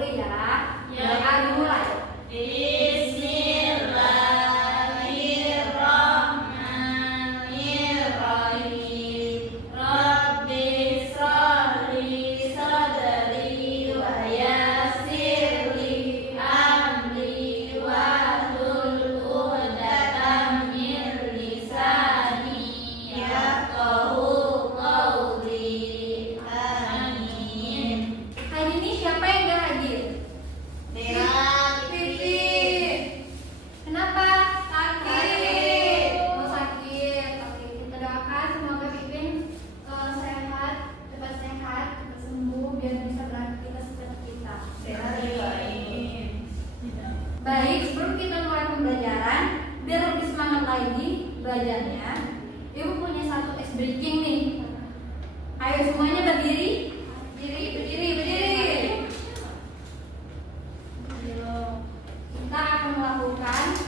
dulu ya. Doa dimulai. Bismillahirrahmanirrahim. Rabbi shrahli sadri wa yassirli amri wahlul 'uqdatam min lisani yafqahu qawli. Amin. Hari ini siapa yang gak hadir? Pipi. Kenapa? Sakit. Oh, sakit. Oke, kita doakan semoga Pipin sehat, cepat sembuh, biar bisa beraktivitas seperti kita. Baik, sebelum kita mulai pembelajaran, biar lebih semangat lagi belajarnya, Ibu punya satu ice breaking nih. Ayo semuanya berdiri. Berdiri. Kita akan melakukan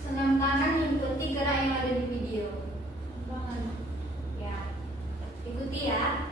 senam tangan mengikuti gerak yang ada di video. Ya, ikuti ya.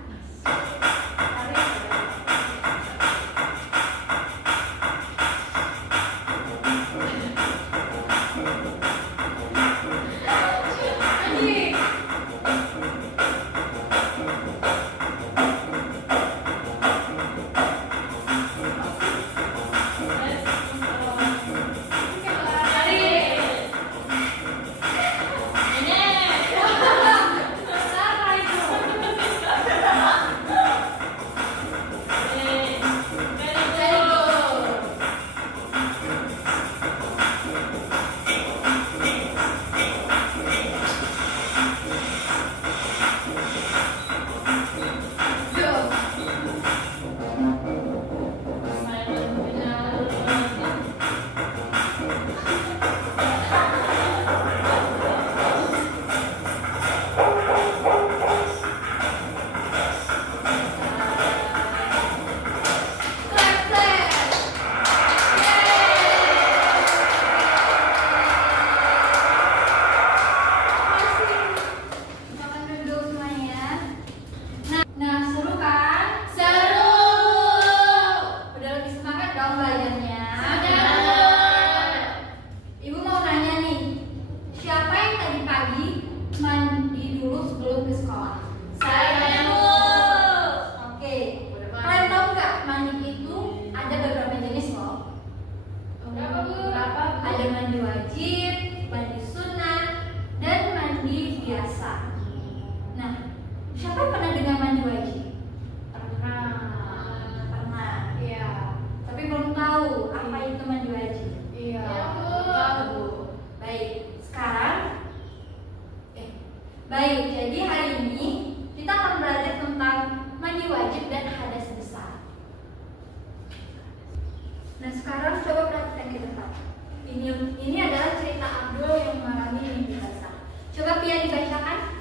Makan dulu semuanya. Nah, seru kan? Seru. Udah lebih semangat dong belajarnya. Sudah. Ibu mau nanya nih, siapa yang tadi pagi mandi dulu sebelum ke sekolah? Saya Bu. Oke, kalian tahu nggak mandi itu ada beberapa jenis loh. Berapa, Bu? Ada mandi wajib, mandi sunat, dan mandi biasa. Nah, siapa yang pernah dengar mandi wajib? Pernah. Iya. Tapi belum tahu apa itu mandi wajib. Iya, Bu. Tahu. Baik, sekarang baik, jadi hari ini kita akan belajar tentang mandi wajib dan hadas besar. Nah, sekarang coba perhatikan ke depan. Ini adalah cerita Abdul yang mengalami mimpi basah. Coba Pia dibacakan.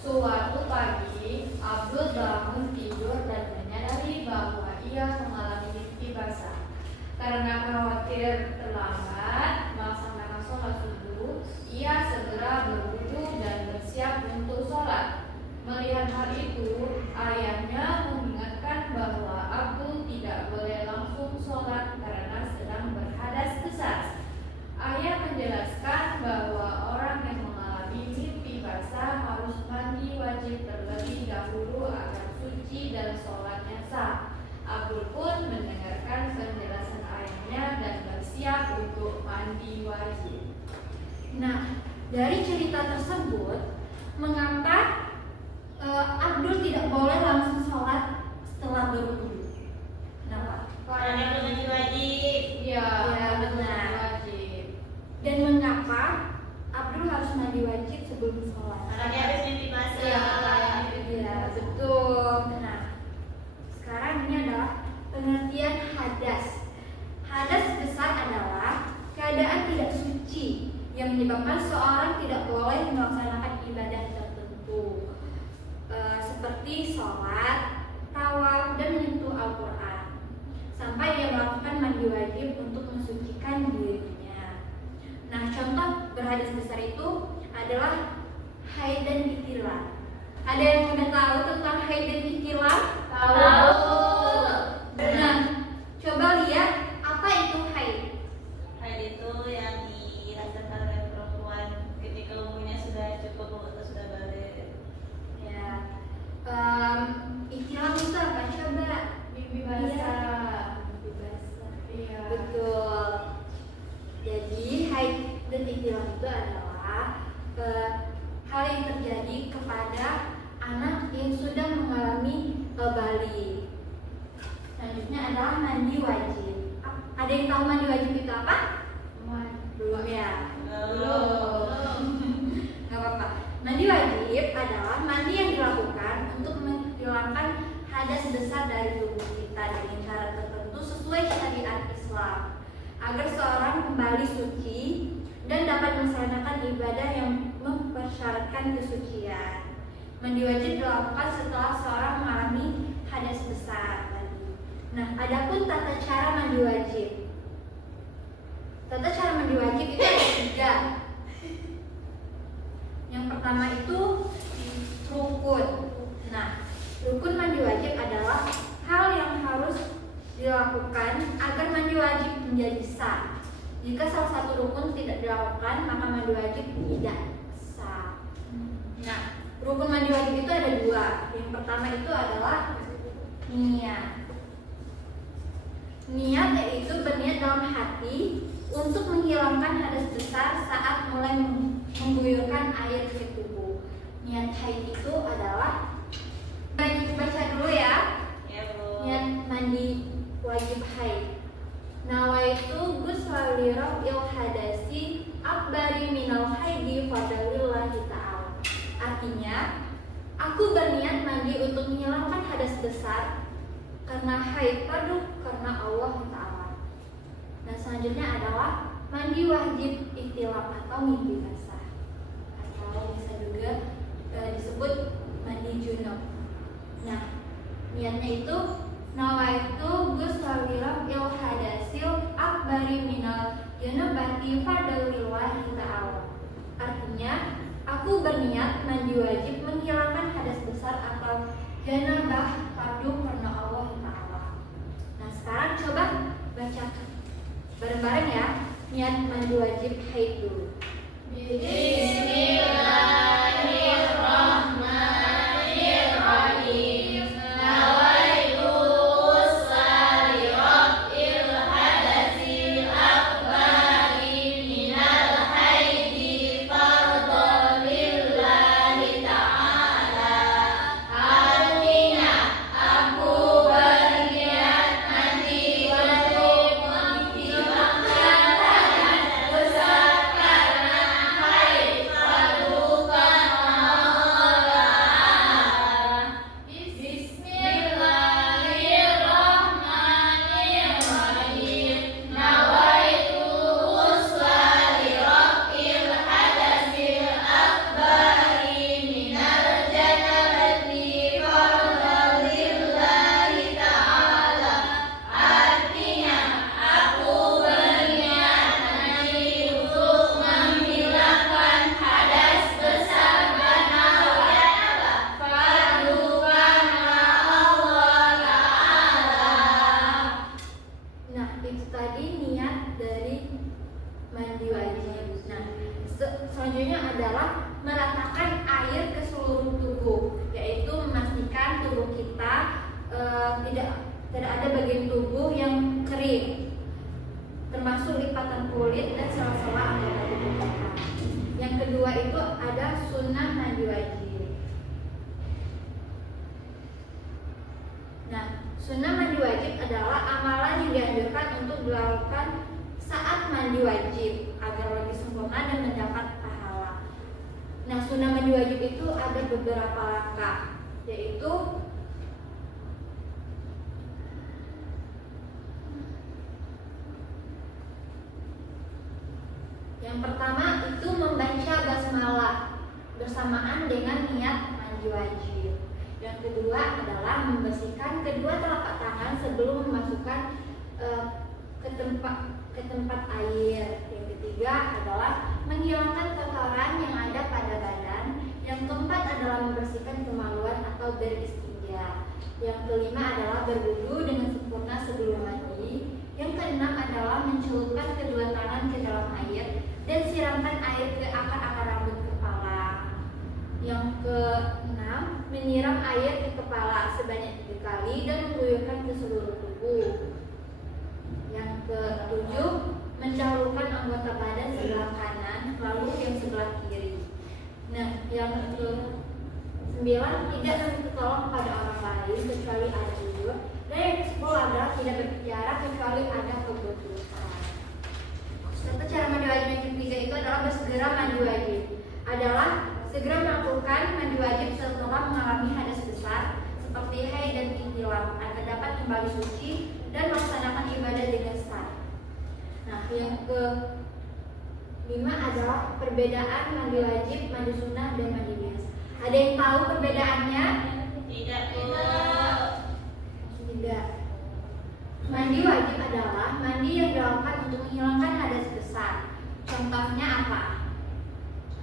Suatu pagi, Abdul bangun tidur dan menyadari bahwa ia mengalami mimpi basah. Karena khawatir terlambat melaksanakan sholat subuh, ia segera berwudu dan bersiap untuk sholat. Melihat hal itu, ayahnya mengingatkan bahwa Abdul tidak boleh langsung sholat karena sedang berhadas besar. Ayah menjelaskan bahwa orang yang mengalami mimpi basah harus mandi wajib terlebih dahulu agar suci dan sholatnya sah. Abdul pun mendengarkan penjelasan ayahnya dan bersiap untuk mandi wajib. Nah, dari cerita tersebut, mengapa Abdul tidak boleh langsung sholat setelah berwudu? Kenapa? Karena mandi wajib. Ya, benar. Wajib. Dan mengapa Abdul harus mandi wajib sebelum sholat? Karena dia habis mimpi basah. Iya, betul. Nah, sekarang ini adalah pengertian hadas. Hadas besar adalah keadaan tidak suci yang menyebabkan seorang tidak boleh melaksanakan ibadah tertentu, seperti sholat kembali. Selanjutnya adalah mandi wajib. Ada yang tahu mandi wajib itu apa? Belum ya? Belum. Gak apa-apa. Mandi wajib adalah mandi yang dilakukan untuk menghilangkan hadas besar dari tubuh kita dengan cara tertentu sesuai syariat Islam, agar seorang kembali suci dan dapat melaksanakan ibadah yang mempersyaratkan kesucian. Mandi wajib dilakukan setelah seorang mengalami hadas besar tadi. Nah, adapun tata cara mandi wajib. Tata cara mandi wajib itu ada 3. Yang pertama itu rukun. Nah, rukun mandi wajib adalah hal yang harus dilakukan agar mandi wajib menjadi sah. Jika salah satu rukun tidak dilakukan, maka mandi wajib tidak sah. Nah, rukun mandi wajib itu ada 2. Yang pertama itu adalah niat. Niat yaitu berniat dalam hati untuk menghilangkan hadas besar saat mulai mengguyurkan air ke tubuh. Niat haid itu adalah, baca dulu ya. Ya, Bu. Niat mandi wajib haid. Nawaitu ghusla il hadasi akbari minal haidi fadlillahi ta'ala. Artinya, aku berniat mandi untuk menghilangkan hadas besar karena haid fardu karena Allah Ta'ala. Nah, selanjutnya adalah mandi wajib ihtilam atau mimpi basah, atau bisa juga disebut mandi junub. Nah, niatnya itu nawaitu ghusla il hadasil akbari minal junubati fadlillahi ta'ala. Artinya, aku berniat mandi wajib menghilangkan hadas besar atau janabah fardu karena Allah Ta'ala. Nah, sekarang coba baca bareng-bareng ya niat mandi wajib haid dulu. Bismillahirrahmanirrahim. Nawaitu salirafil hadasi akbari minal haidi fardhan lillahi ta'ala. Artinya, aku berniat mandi wajib menghilangkan hadas besar karena haid fardu karena Allah Ta'ala. Bismillahirrahmanirrahim. Nawaitu ghusla liraf'il hadasil akbari minal janabati fardhan lillahi ta'ala. Artinya, aku berniat mandi untuk menghilangkan hadas besar karena janabah fardu karena Allah Ta'ala. Nah, itu tadi niat dari mandi wajib. Nah, selanjutnya adalah meratakan air ke seluruh tubuh, yaitu memastikan tubuh kita tidak ada bagian tubuh yang kering, termasuk lipatan kulit dan sela-sela anggota tubuh kita. Yang kedua itu ada sunnah mandi wajib. Nah, sunnah mandi wajib adalah amalan yang dianjurkan untuk dilakukan saat mandi wajib agar lebih sempurna dan mendapat pahala. Nah, sunnah mandi wajib itu ada beberapa langkah, yaitu yang pertama itu membaca basmalah bersamaan dengan niat mandi wajib. Yang kedua adalah membersihkan kedua telapak tangan sebelum memasukkan ke tempat air. Yang ketiga adalah menghilangkan kotoran yang ada pada badan. Yang keempat adalah membersihkan kemaluan atau beristinja. Yang kelima adalah berwudu dengan sempurna sebelum mandi. Yang keenam adalah mencelupkan kedua tangan ke dalam air dan siramkan air ke akar-akar rambut kepala. Yang keenam, menyiram air ke kepala sebanyak 3 kali dan mengguyurkan ke seluruh tubuh. Yang ketujuh, mendahulukan anggota badan sebelah kanan lalu yang sebelah kiri. Nah, yang 9. Tidak meminta tolong pada orang lain kecuali ada uzur. Dan yang ke-10 adalah tidak berbicara kecuali ada kebutuhan. Contoh cara mandi wajib yang ketiga itu adalah bersegera mandi wajib. Adalah segera melakukan mandi wajib setelah mengalami hadas besar seperti haid dan ihtilam agar dapat kembali suci dan melaksanakan ibadah dengan sah. Nah, yang ke-5 adalah perbedaan mandi wajib, mandi sunnah, dan mandi biasa. Ada yang tahu perbedaannya? Tidak. Tidak. Mandi wajib adalah mandi yang dilakukan untuk menghilangkan hadas besar. Contohnya apa?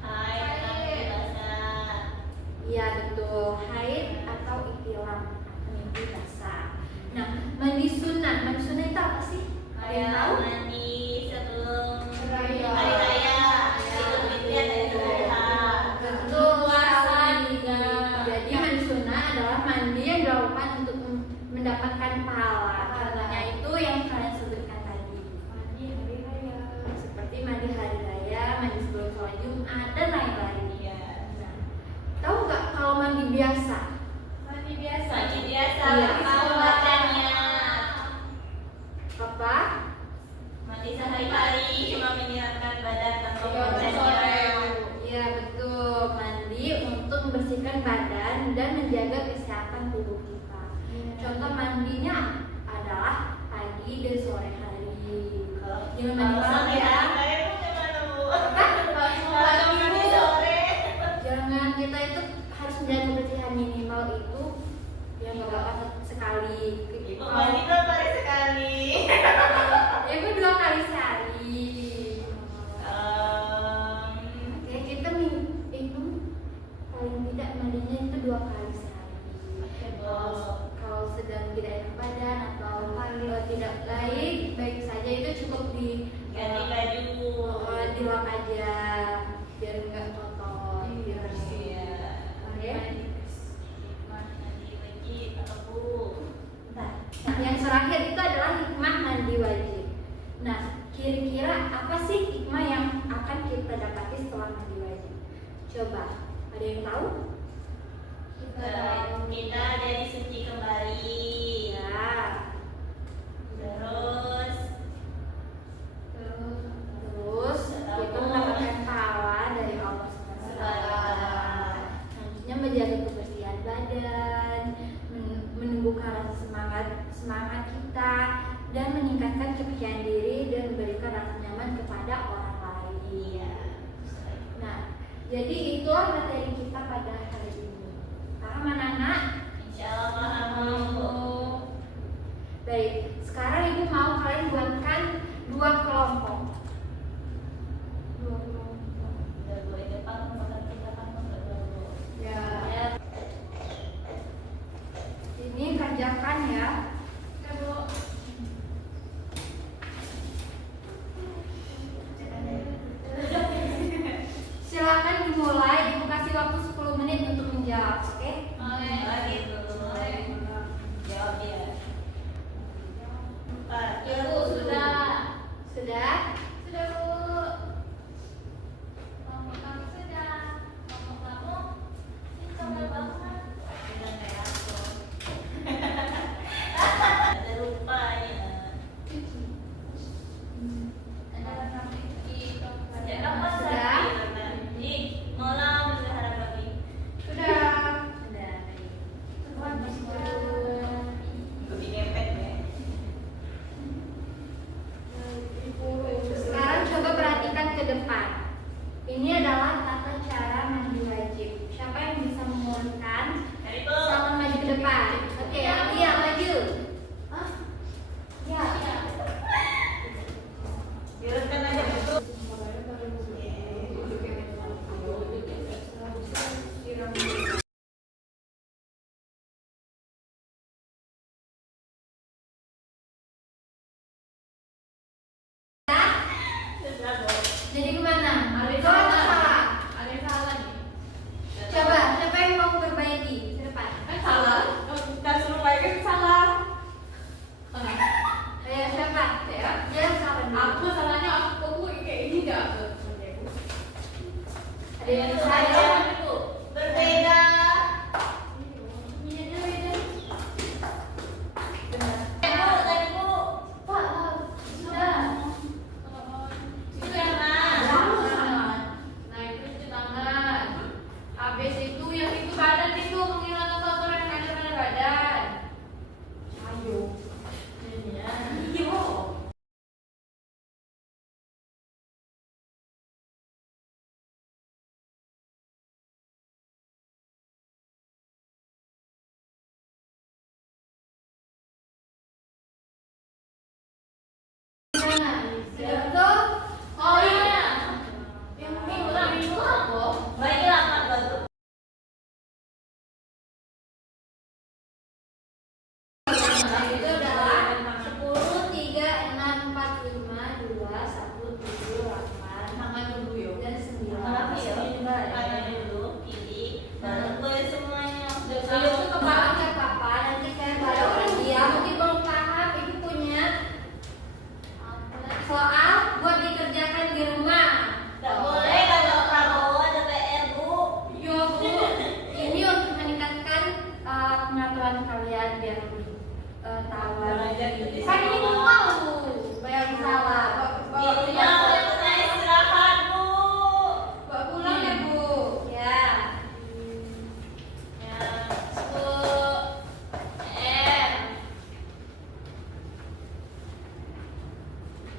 Haid basah. Iya betul, haid atau ihtilam atau mimpi basah. Nah, mandi sunnah itu apa sih? Ada yang tahu? Mandi sebelum Hari raya. hari raya. Idul Fitri dan Idul Adha. Betul sekali. Jadi mandi sunnah adalah mandi yang dilakukan untuk mendapatkan pahala. Contohnya itu yang kalian sebutkan tadi. Mandi hari raya. Seperti mandi hari raya, mandi sebelum sholat Jumat dan lain-lain. Iya. Nah, tahu nggak kalau mandi biasa? Mandi biasa. Mandi biasa. Iya. Tahu bacanya. Apa? Mandi sehari-hari cuma menyiapkan badan tanpa Iya, bacanya. Iya betul, mandi untuk membersihkan badan dan menjaga kesehatan tubuh kita. Contoh mandinya adalah pagi dan sore hari. Jangan mandi malam ya. Saya mau gimana, Bu? Apa? Kalau mandi sore. Jangan, kita itu harus menjaga kebersihan minimal itu ya nggak apa-apa sekali. Ibu mandi berapa hari sekali? Ibu 2 kali sehari. Ya kita itu paling tidak mandinya itu 2 kali sehari. Kalau sedang tidak enak badan atau tidak baik saja itu cukup Ganti baju. dilap aja biar nggak kotor, biar bersih. Iya. Oke. Mandi wajib atau Bu? Nah, yang terakhir itu adalah hikmah mandi wajib. Nah, kira-kira apa sih hikmah yang akan kita dapati setelah mandi wajib? Coba, ada yang tahu? Kita jadi suci kembali. Ya. Terus Terus kita mendapatkan pahala dari Allah SWT. Selanjutnya menjaga kebersihan badan, menumbuhkan rasa semangat kita, dan meningkatkan kepercayaan diri dan memberikan rasa nyaman kepada orang lain. iya. Nah, jadi itulah materi kita pada hari ini. Paham anak-anak? Insya Allah paham, Bu. Baik, sekarang ibu mau kalian buatkan 2 kelompok. 2 kelompok. Udah Bu, ini depan makan kita kan enggak dulu. Ya. Ini kerjakan ya. Ya, Bu. Silakan dimulai, ibu kasih waktu 10 menit untuk menjawab, oke? Gitu. Jawab dia. Ya, Bu, sudah. Sudah? Sudah, Bu. Kelompok kamu sudah. Kelompok kamu ini comel banget. Udah kayak aku. biar lebih tahu Belajar lagi. tulis Kan ini belum tahu, banyak salah. Iya, udah istirahat, Bu. Bawa pulang ya, Bu. Ya. Ya.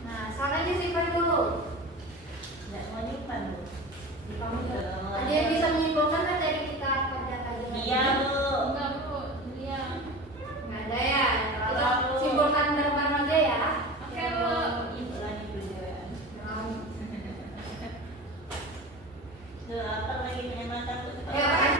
Nah, sekarang disimpan dulu. Nggak mau nyimpan, Bu. Ada yang bisa menyimpulkan kan dari kita pada kajian? Iya, Bu. Enggak, Bu. Iya. Nggak ada ya. Kita Tahu. simpulkan bareng-bareng aja ya. Oke, Bu. Ibu lagi dulu ya. Tuh, apa lagi penyemangat aku? Ayo kan.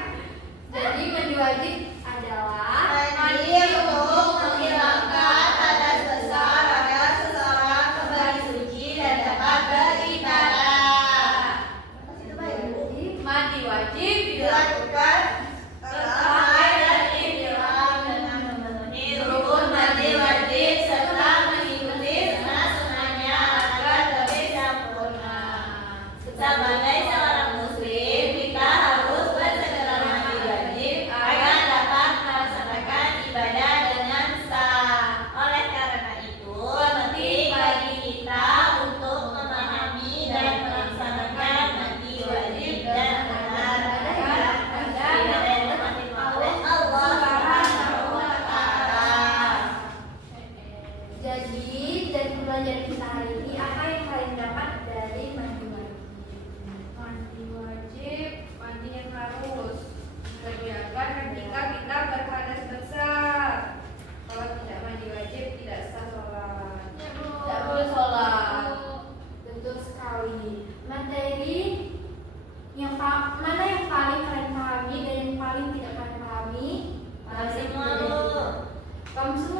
Jadi mandi wajib adalah Mandi untuk menghilangkan hadas besar agar seseorang kembali suci dan dapat beribadah. Itu baik, Bu. Mandi wajib Dilakukan setelah dan ikhram dengan memenuhi rukun mandi wajib serta mengikuti sunnah-sunnahnya agar lebih sempurna. Sebagai seorang muslim, kita harus bersegera mandi wajib agar dapat melaksanakan ibadah dengan sah. Oleh karena itu, penting bagi kita untuk memahami dan melaksanakan mandi wajib dan benar agar ibadah yang diterima oleh Allah Subhanahu wa Ta'ala. Jadi dari pembelajaran kita hari ini apa yang kalian dapat dari mandi wajib? Mandi wajib, mandi yang harus dikerjakan ketika kita berhadas besar. Kalau tidak mandi wajib tidak sah sholat. Ya, Bu. Tidak boleh sholat. Betul sekali. Materi yang mana yang paling kalian pahami dan yang paling tidak kalian pahami? Semua, Bu. Kamu semua